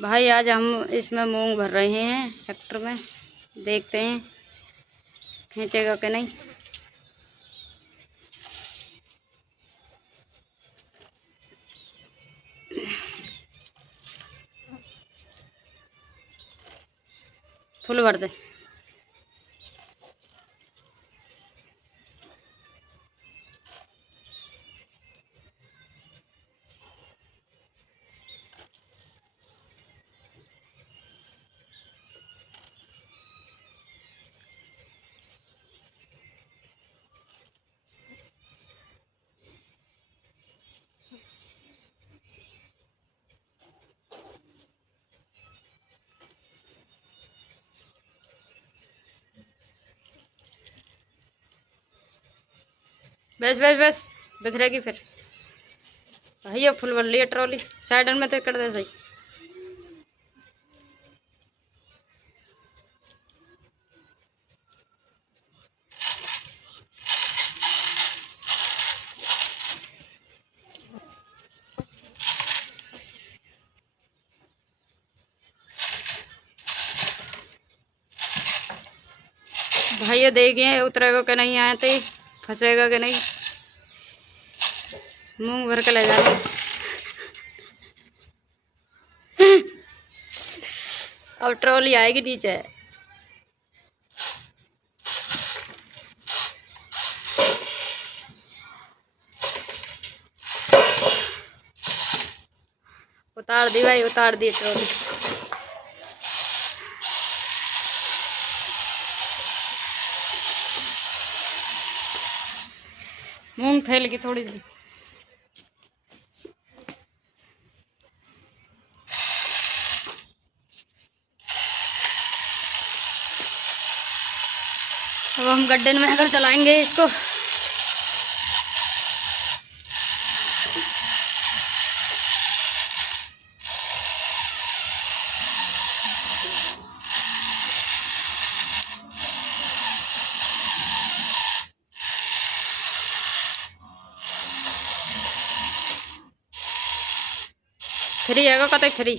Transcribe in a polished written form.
भाई आज हम इसमें मूंग भर रहे हैं ट्रैक्टर में। देखते हैं खींचेगा कि नहीं। फुल भर दे। बस बस बस बिखरेगी फिर। भैया फुल भर लिया ट्रॉली। साइड में तो कर दे सही। भैया देखिए उतरेगा कि नहीं, आए थे फंसेगा कि नहीं। मूंग भर के ले जाए। अब ट्रॉली आएगी नीचे। उतार दी भाई, उतार दी ट्रॉली। मूंग फैल गई थोड़ी सी। अब हम गड्ढे में अगर चलाएंगे इसको। फ्री है कतई फ्री।